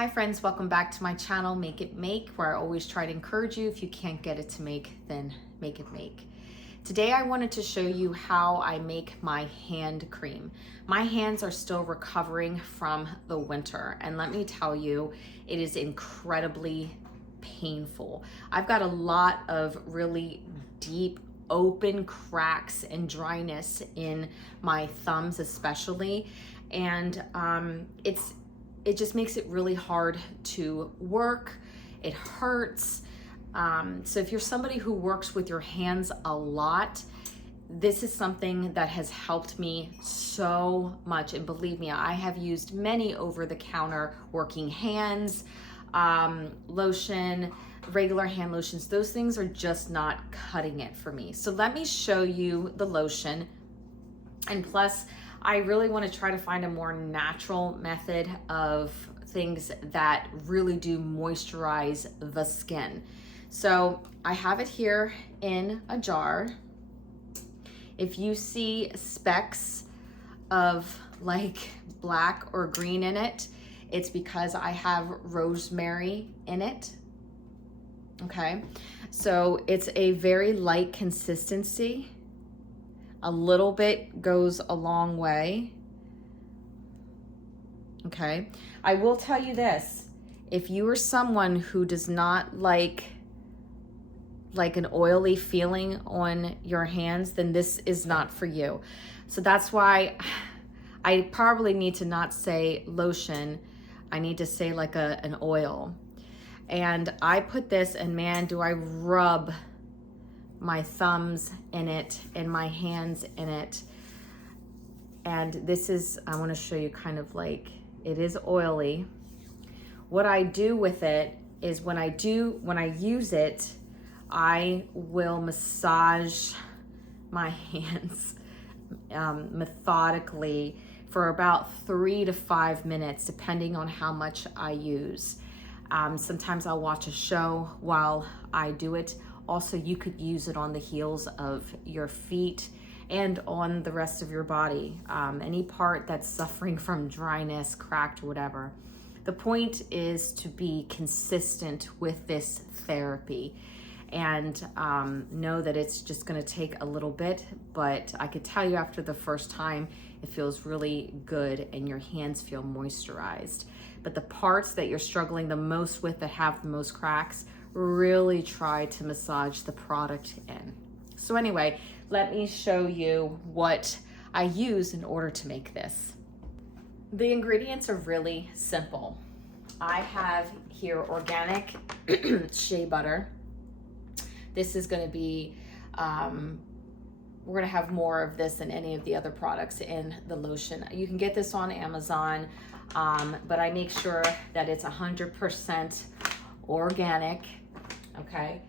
Hi friends, welcome back to my channel, Make It Make, where I always try to encourage you. If you can't get it to make, then make it make. Today I wanted to show you how I make my hand cream. My hands are still recovering from the winter, and let me tell you, it is incredibly painful. I've got a lot of really deep open cracks and dryness in my thumbs especially, and it just makes it really hard to work. It hurts. So if you're somebody who works with your hands a lot, this is something that has helped me so much. And believe me, I have used many over-the-counter working hands, lotion, regular hand lotions. Those things are just not cutting it for me. So let me show you the lotion. And plus, I really want to try to find a more natural method of things that really do moisturize the skin. So I have it here in a jar. If you see specks of like black or green in it, it's because I have rosemary in it. Okay, so it's a very light consistency. A little bit goes a long way. Okay, I will tell you this. If you are someone who does not like an oily feeling on your hands, then this is not for you. So that's why I probably need to not say lotion. I need to say like an oil. And I put this, and man, do I rub my thumbs in it and my hands in it. And this is, I want to show you kind of like, it is oily. What I do with it is when I use it, I will massage my hands methodically for about 3 to 5 minutes, depending on how much I use. Sometimes I'll watch a show while I do it. Also, you could use it on the heels of your feet and on the rest of your body. Any part that's suffering from dryness, cracked, whatever. The point is to be consistent with this therapy and know that it's just gonna take a little bit, but I could tell you after the first time, it feels really good and your hands feel moisturized. But the parts that you're struggling the most with, that have the most cracks, really try to massage the product in. So anyway, let me show you what I use in order to make this. The ingredients are really simple. I have here organic shea butter. This is going to be, we're going to have more of this than any of the other products in the lotion. You can get this on Amazon, but I make sure that it's 100% organic. Okay,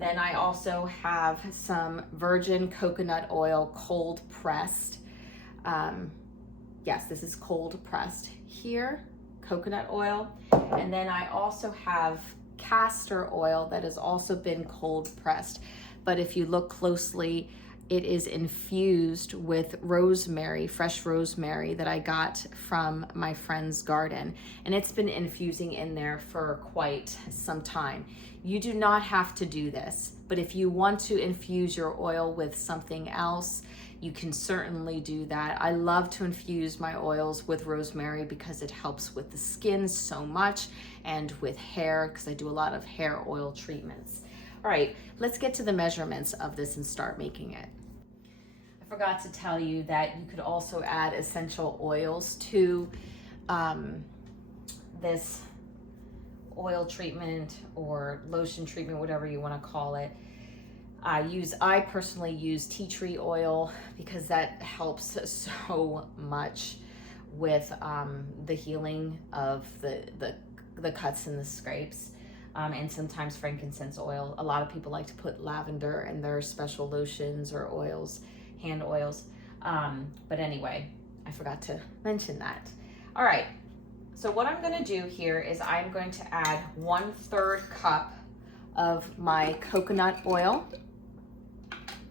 then I also have some virgin coconut oil, cold pressed. Yes, this is cold pressed here, coconut oil. And then I also have castor oil that has also been cold pressed. But if you look closely, it is infused with rosemary, fresh rosemary that I got from my friend's garden. And it's been infusing in there for quite some time. You do not have to do this, but if you want to infuse your oil with something else, you can certainly do that. I love to infuse my oils with rosemary because it helps with the skin so much, and with hair, because I do a lot of hair oil treatments. All right, let's get to the measurements of this and start making it. I forgot to tell you that you could also add essential oils to this oil treatment or lotion treatment, whatever you want to call it. I personally use Teatree oil because that helps so much with the healing of the cuts and the scrapes. And sometimes frankincense oil. A lot of people like to put lavender in their special lotions or oils, hand oils. But anyway, I forgot to mention that. All right, so what I'm gonna do here is I'm going to add 1/3 cup of my coconut oil.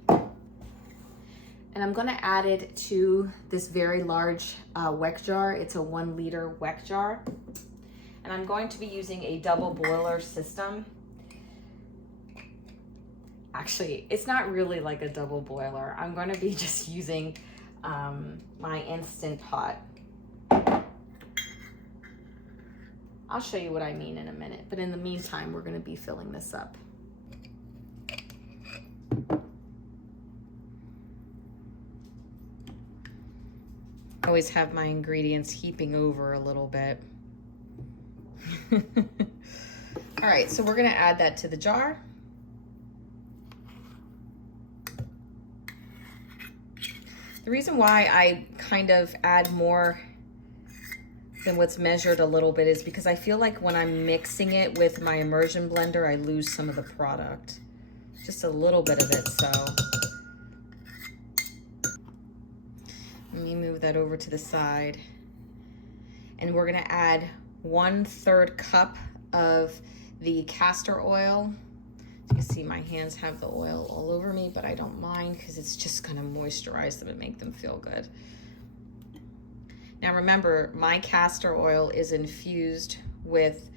And I'm gonna add it to this very large weck jar. It's a 1 liter weck jar. And I'm going to be using a double boiler system. Actually, it's not really like a double boiler. I'm going to be just using my Instant Pot. I'll show you what I mean in a minute, but in the meantime, we're going to be filling this up. I always have my ingredients heaping over a little bit. All right, so we're going to add that to the jar. The reason why I kind of add more than what's measured a little bit is because I feel like when I'm mixing it with my immersion blender, I lose some of the product. Just a little bit of it, so. Let me move that over to the side. And we're gonna add 1/3 cup of the castor oil. As you can see, my hands have the oil all over me, but I don't mind because it's just gonna moisturize them and make them feel good. Now remember, my castor oil is infused with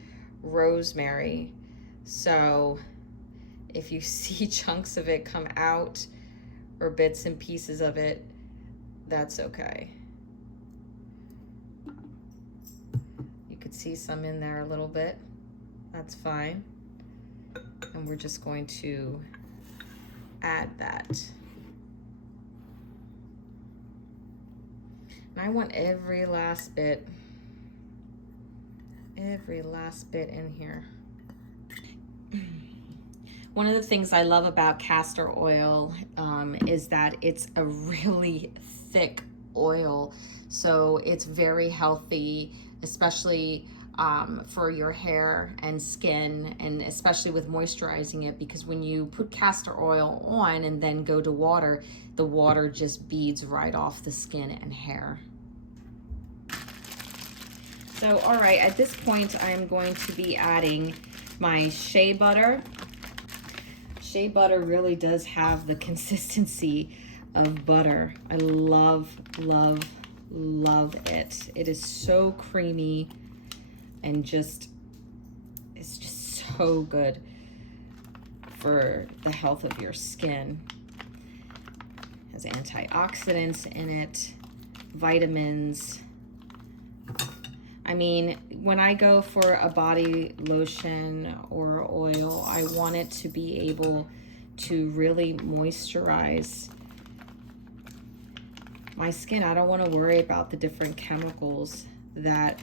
rosemary. So if you see chunks of it come out or bits and pieces of it, that's okay. You could see some in there a little bit. That's fine. And we're just going to add that. And I want every last bit in here. One of the things I love about castor oil is that it's a really thick oil. So it's very healthy, especially for your hair and skin, and especially with moisturizing it, because when you put castor oil on and then go to water, the water just beads right off the skin and hair. So, all right, at this point, I'm going to be adding my shea butter. Shea butter really does have the consistency of butter. I love, love, love it. It is so creamy and it's just so good for the health of your skin. It has antioxidants in it, vitamins. I mean, when I go for a body lotion or oil, I want it to be able to really moisturize my skin. I don't want to worry about the different chemicals that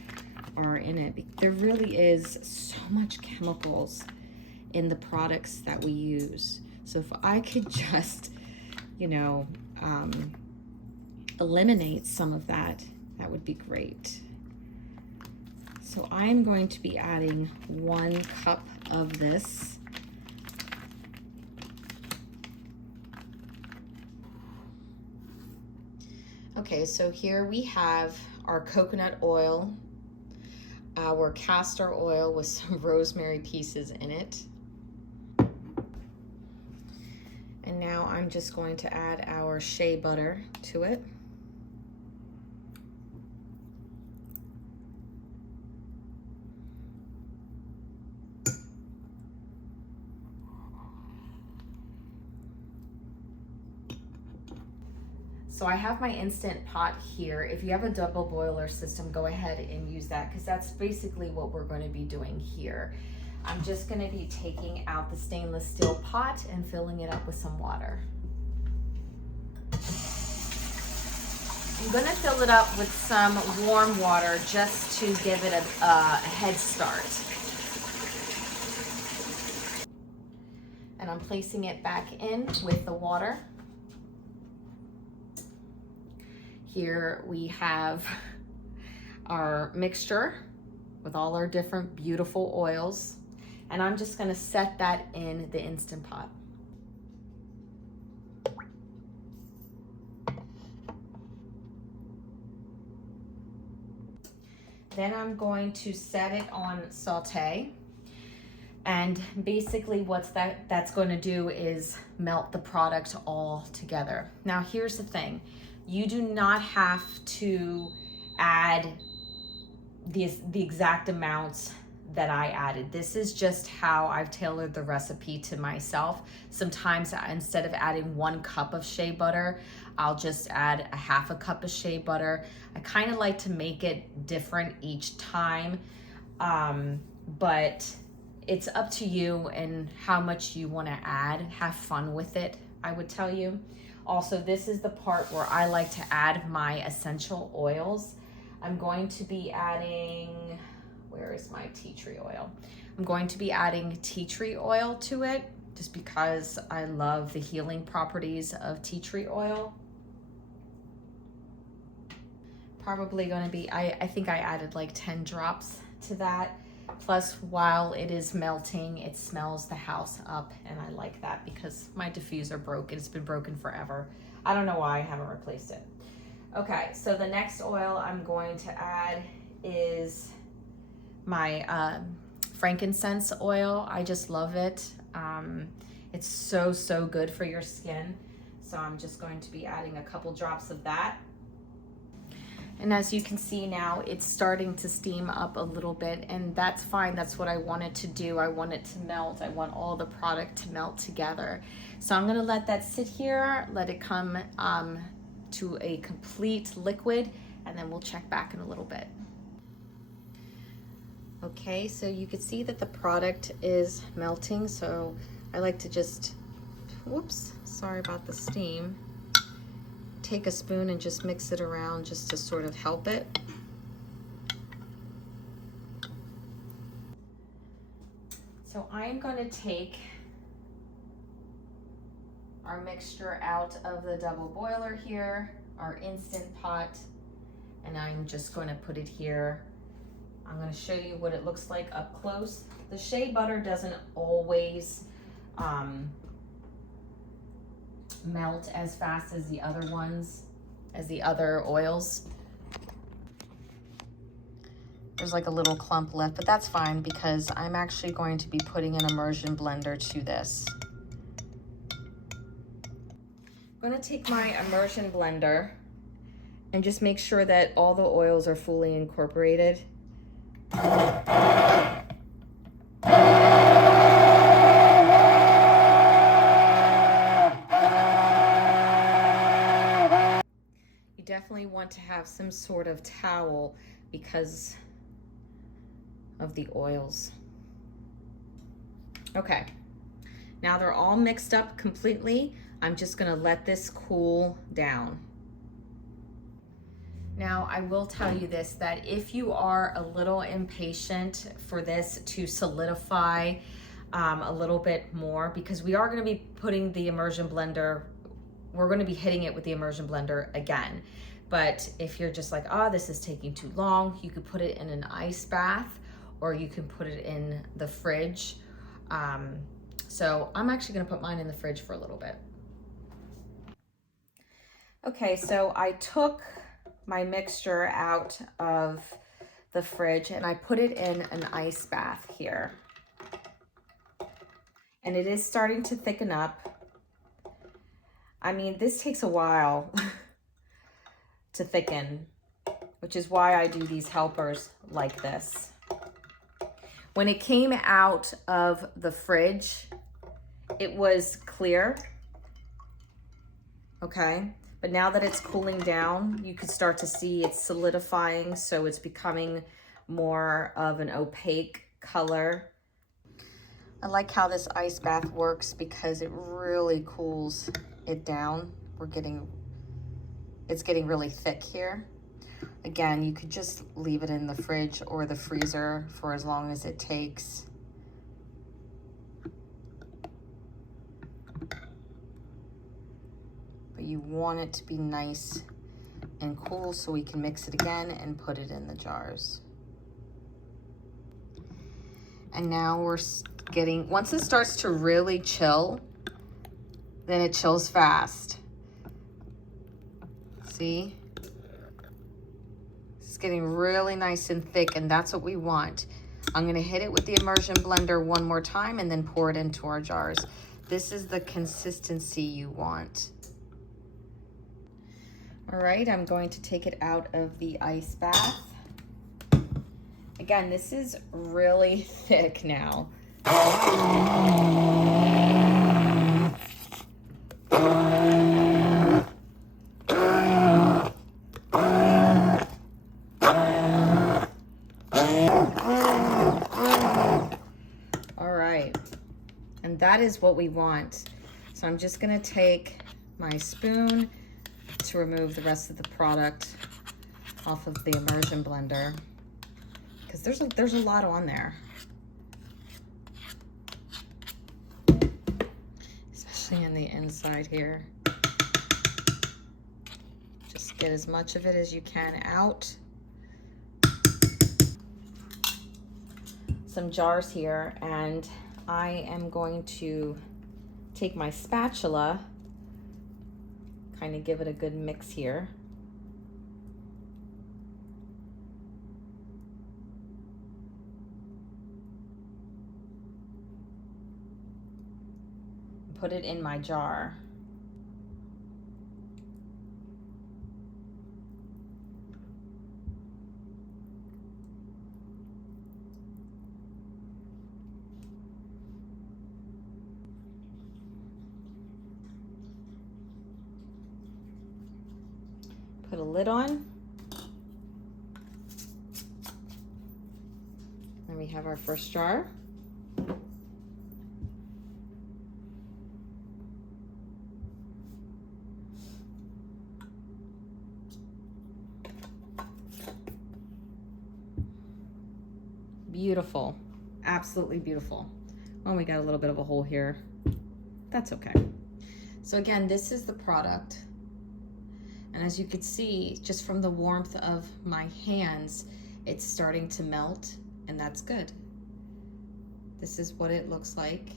are in it. There really is so much chemicals in the products that we use. So if I could just, you know, eliminate some of that, that would be great. So I'm going to be adding 1 cup of this. Okay, so here we have our coconut oil, our castor oil with some rosemary pieces in it. And now I'm just going to add our shea butter to it. So I have my Instant Pot here. If you have a double boiler system, go ahead and use that, because that's basically what we're going to be doing here. I'm just going to be taking out the stainless steel pot and filling it up with some water. I'm going to fill it up with some warm water just to give it a head start. And I'm placing it back in with the water. Here we have our mixture with all our different beautiful oils, and I'm just going to set that in the Instant Pot. Then I'm going to set it on saute, and basically what that's going to do is melt the product all together. Now here's the thing. You do not have to add the exact amounts that I added. This is just how I've tailored the recipe to myself. Sometimes instead of adding 1 cup of shea butter, I'll just add a half a cup of shea butter. I kind of like to make it different each time, but it's up to you and how much you want to add. Have fun with it, I would tell you. Also, this is the part where I like to add my essential oils. I'm going to be adding, where is my tea tree oil? I'm going to be adding tea tree oil to it just because I love the healing properties of tea tree oil. Probably going to be, I think I added like 10 drops to that. Plus, while it is melting, it smells the house up, and I like that because my diffuser broke. It's been broken forever. I don't know why I haven't replaced it. Okay, so the next oil I'm going to add is my frankincense oil. I just love it. It's so good for your skin. So I'm just going to be adding a couple drops of that. And as you can see now, it's starting to steam up a little bit, and that's fine. That's what I wanted to do. I want it to melt. I want all the product to melt together. So I'm gonna let that sit here, let it come to a complete liquid, and then we'll check back in a little bit. Okay, so you can see that the product is melting. So I like to just, whoops, sorry about the steam. Take a spoon and just mix it around just to sort of help it. So I am going to take our mixture out of the double boiler here, our instant pot, and I'm just going to put it here. I'm going to show you what it looks like up close. The shea butter doesn't always melt as fast as the other ones, as the other oils. There's like a little clump left, but that's fine because I'm actually going to be putting an immersion blender to this. I'm going to take my immersion blender and just make sure that all the oils are fully incorporated. Definitely want to have some sort of towel because of the oils. Okay, now they're all mixed up completely. I'm just gonna let this cool down. Now, I will tell you this, that if you are a little impatient for this to solidify a little bit more, because we are gonna be putting the immersion blender, we're gonna be hitting it with the immersion blender again. But if you're just like, oh, this is taking too long, you could put it in an ice bath or you can put it in the fridge. So I'm actually gonna put mine in the fridge for a little bit. Okay, so I took my mixture out of the fridge and I put it in an ice bath here. And it is starting to thicken up. I mean, this takes a while to thicken, which is why I do these helpers like this. When it came out of the fridge, it was clear, okay? But now that it's cooling down, you can start to see it's solidifying, so it's becoming more of an opaque color. I like how this ice bath works because it really cools it down. It's getting really thick here. Again, you could just leave it in the fridge or the freezer for as long as it takes. But you want it to be nice and cool so we can mix it again and put it in the jars. And now we're getting, once it starts to really chill, then it chills fast. See? It's getting really nice and thick, and that's what we want. I'm gonna hit it with the immersion blender one more time and then pour it into our jars. This is the consistency you want. All right, I'm going to take it out of the ice bath. Again, this is really thick now. All right, and that is what we want. So I'm just gonna take my spoon to remove the rest of the product off of the immersion blender, because there's a lot on there, especially in the inside here. Just get as much of it as you can out. Some jars here, and I am going to take my spatula, kind of give it a good mix here. Put it in my jar. Put a lid on. Then we have our first jar. Beautiful, absolutely beautiful. Oh, we got a little bit of a hole here. That's okay. So again, this is the product. And as you can see, just from the warmth of my hands, it's starting to melt, and that's good. This is what it looks like.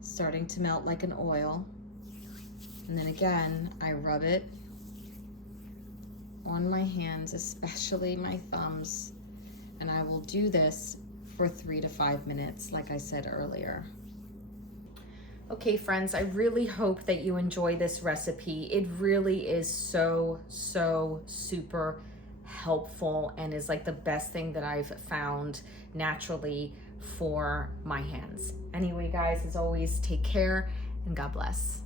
Starting to melt like an oil. And then again, I rub it on my hands, especially my thumbs. And I will do this for 3 to 5 minutes, like I said earlier. Okay, friends, I really hope that you enjoy this recipe. It really is so super helpful and is like the best thing that I've found naturally for my hands. Anyway, guys, as always, take care and God bless.